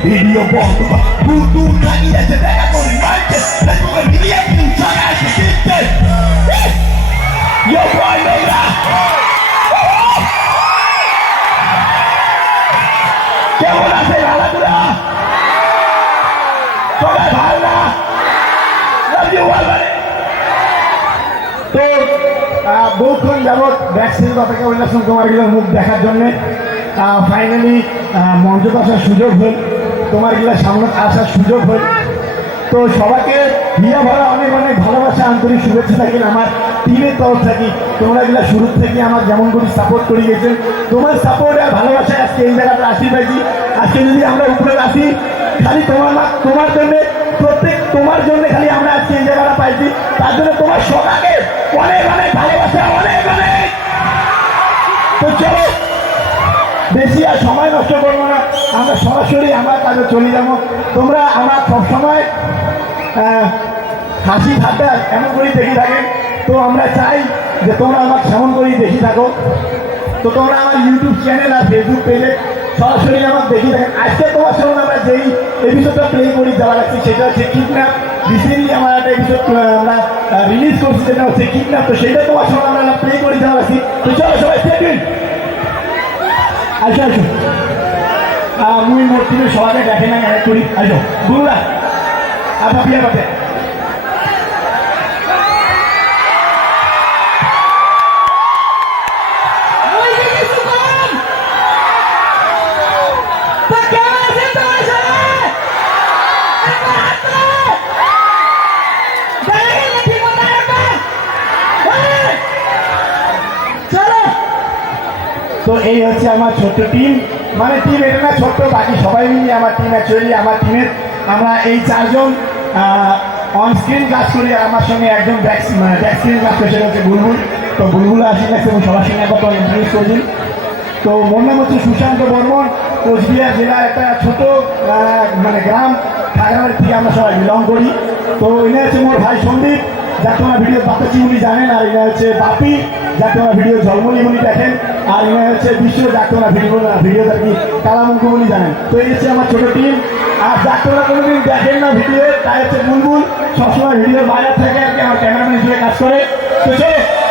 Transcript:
Video bond, who লাগিয়েছে দেখা করি মাইকে দেখো মিলিয়ে কি চালায় দিতে yo boy নোংরা কেমন আছে ভালোগুলা সবাই ভালো না লাভ ইউ অল মানে তো বহুক্ষণ যাবৎ ভ্যাকসিন অপেক্ষা করলাম তোমার মুখ দেখার জন্য ফাইনালি মঞ্চে আসার সুযোগ হল তোমার গিলা সামনে আসার সুযোগ হল তো সবাইকে হিয়া ভরা অনেক অনেক ভালোবাসা আন্তরিক শুভেচ্ছা থাকেন আমার টিমের তরফ থাকি তোমরা গিলা শুরু থেকে আমার যেমন করে সাপোর্ট করে গেছেন তোমার সাপোর্ট আর ভালোবাসায় আজকে এই জায়গাটা আসি পাইছি আজকে যদি আমরা উপরে আসি খালি তোমার জন্য প্রত্যেক তোমার জন্য খালি আমরা আজকে এই জায়গাটা পাইছি তার জন্য তোমার সবাইকে অনেক অনেক ভালোবাসা অনেক অনেক তো চলো বেশি আর সময় নষ্ট করবো না আমরা সরাসরি আমার কাজে চলে যাবো তোমরা আমার সবসময় হাসি ঠাট্টা এমন করেই দেখি থাকেন তো আমরা চাই যে তোমরা আমার সেমন করেই দেখি থাকো তো তোমরা আমার ইউটিউব চ্যানেল আর ফেসবুক পেজে সরাসরি আমার দেখি থাকেন আজকে তোমার সঙ্গে আমরা যেই এপিসোডটা প্লে করি দেওয়া যাচ্ছি সেটা হচ্ছে কিডন্যাপ রিসেন্টলি আমার একটা এপিসোড আমরা রিলিজ করছি যেটা হচ্ছে কিডন্যাপ তো সেটা তোমার সঙ্গে আমরা প্লে করে দেওয়া যাচ্ছি তো চলো সবাই সেকেন্ড আসো আসো মুই মোট তুমি সবাইকে দেখে না এক করি আসো গুরুরা আপনার বিয়ে পাতে তো এই হচ্ছে আমার ছোট্ট টিম মানে টিম এটা না ছোট্ট বাকি সবাই মিলে আমার টিম অ্যাকচুয়ালি আমার টিমের আমরা এই চারজন অন স্ক্রিন কাজ করি আর আমার সঙ্গে একজন ব্যাক স্ক্রিন কাজ করে সেটা হচ্ছে বুলবুল তো বুলবুল আসি গেছে এবং সবার সঙ্গে একবার ইন্ট্রোডিউস করেছি তো মোর নাম হচ্ছে সুশান্ত বর্মন কোচবিহার জেলার একটা ছোট মানে গ্রাম খাগড়াবাড়ি থেকে আমরা সবাই বিলং করি তো এনে হচ্ছে মোর ভাই সন্দীপ যার তোমার ভিডিও বাতাচি উনি জানেন আর এনে হচ্ছে বাপি যার তোমার ভিডিও জন্মনি উনি দেখেন আর এনে হচ্ছে বিশ্ব যার তোমার ভিডিও দেখি কালামুখ উনি জানেন তো এই হচ্ছে আমার ছোটো টিম আর যার তোমরা কোনোদিন দেখেন না ভিডিও তাই হচ্ছে বুলবুল সবসময় ভিডিওর বাইরে থেকে আর কি আমার ক্যামেরাম্যান হিসেবে কাজ করে তো চলো